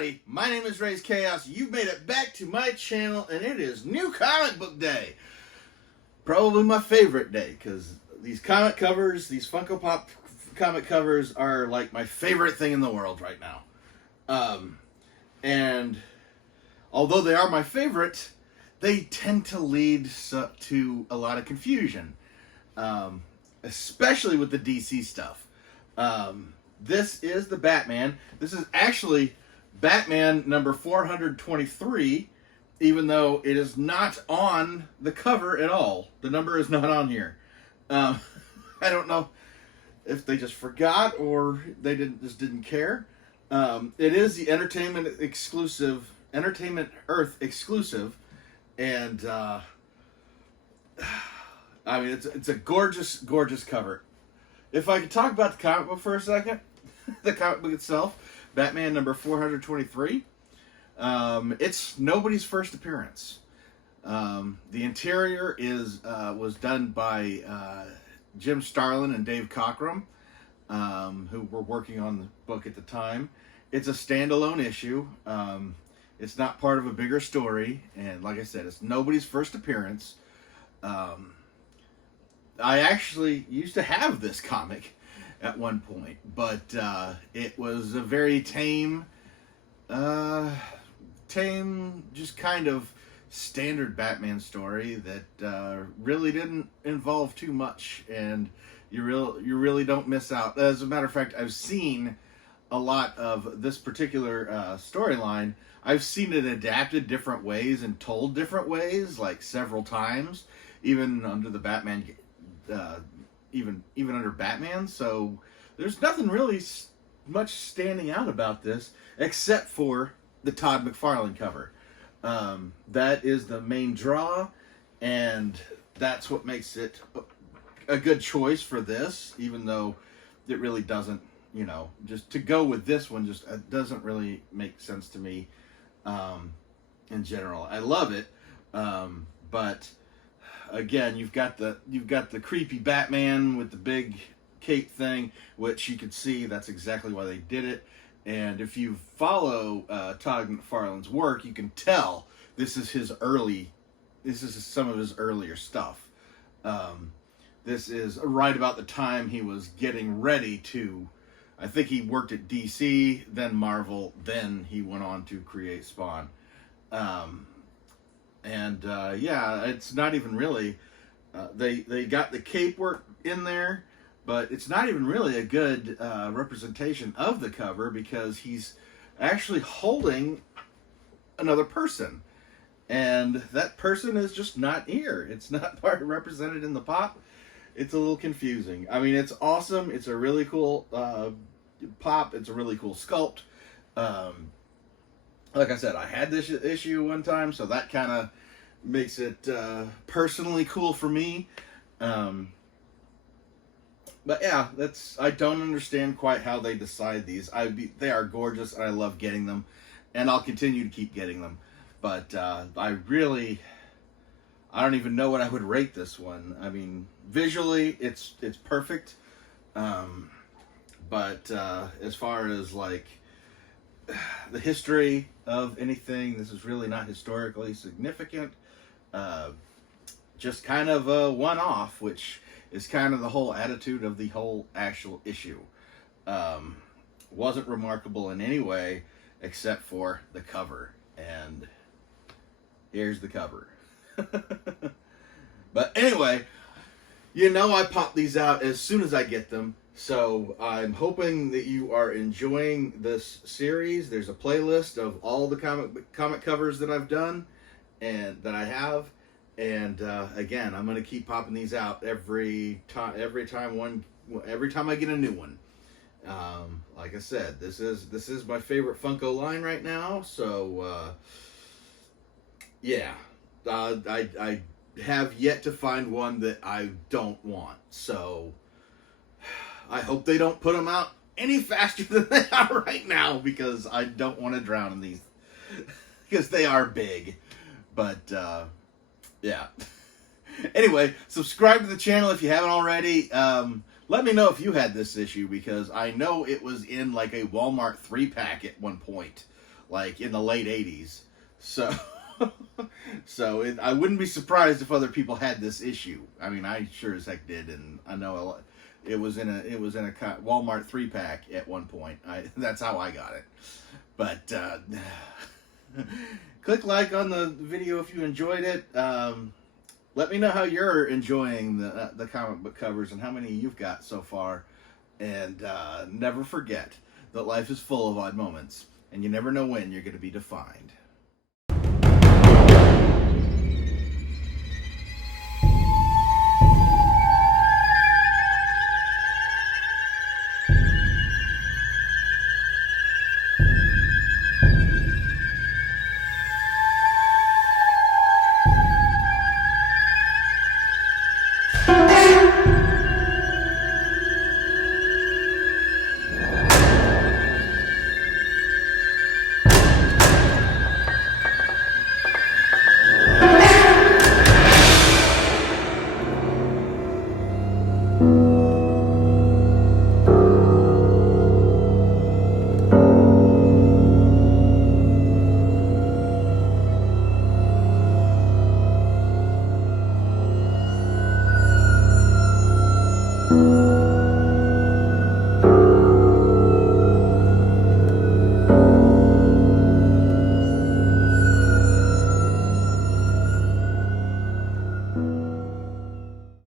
everybody, my name is Raze Chaos. You've made it back to my channel, and it is New Comic Book Day. Probably my favorite day, because these comic covers, these Funko Pop comic covers are like my favorite thing in the world right now. And although they are my favorite, they tend to lead to a lot of confusion, especially with the DC stuff. This is the Batman. This is actually Batman number 423, even though it is not on the cover at all. The number is not on here. I don't know if they just forgot or they just didn't care. It is the Entertainment Earth exclusive, and I mean it's a gorgeous cover. If I could talk about the comic book for a second, the comic book itself, Batman number 423. It's nobody's first appearance. The interior was done by Jim Starlin and Dave Cockrum, who were working on the book at the time. It's a standalone issue. It's not part of a bigger story, and like I said, it's nobody's first appearance. I actually used to have this comic at one point, but it was a very tame, just kind of standard Batman story that really didn't involve too much, and you really don't miss out. As a matter of fact, I've seen a lot of this particular storyline. I've seen it adapted different ways and told different ways, like several times, even under the Batman. Even under Batman, so there's nothing really much standing out about this except for the Todd McFarlane cover. That is the main draw, and that's what makes it a good choice for this, even though it really doesn't, just to go with this one just doesn't really make sense to me in general. I love it, but again, you've got the creepy Batman with the big cape thing, which you could see that's exactly why they did it. And if you follow Todd McFarlane's work, you can tell this is some of his earlier stuff. This is right about the time he was getting ready to, I think he worked at DC, then Marvel, then he went on to create Spawn. Yeah, it's not even really, they got the cape work in there, but it's not even really a good representation of the cover, because he's actually holding another person, and that person is just not here. It's not represented in the pop. It's a little confusing. I mean, it's awesome. It's a really cool pop. It's a really cool sculpt. Like I said, I had this issue one time, so that kind of makes it personally cool for me. But yeah, I don't understand quite how they decide these. They are gorgeous, and I love getting them, and I'll continue to keep getting them. But I don't even know what I would rate this one. I mean, visually, it's perfect. But as far as like the history of anything, this is really not historically significant. Just kind of a one-off, which is kind of the whole attitude of the whole actual issue. Wasn't remarkable in any way except for the cover, and here's the cover. But anyway, I pop these out as soon as I get them. So I'm hoping that you are enjoying this series. There's a playlist of all the comic covers that I've done and that I have. And again, I'm going to keep popping these out every time I get a new one. Like I said, this is my favorite Funko line right now. So yeah, I have yet to find one that I don't want. So I hope they don't put them out any faster than they are right now, because I don't want to drown in these, because they are big. But yeah. Anyway, subscribe to the channel if you haven't already. Let me know if you had this issue, because I know it was in like a Walmart 3-pack at one point. like in the late 80s. So I wouldn't be surprised if other people had this issue. I mean, I sure as heck did, and I know a lot. It was in a Walmart 3-pack at one point. That's how I got it. But click like on the video if you enjoyed it. Let me know how you're enjoying the comic book covers and how many you've got so far. And never forget that life is full of odd moments, and you never know when you're going to be defined.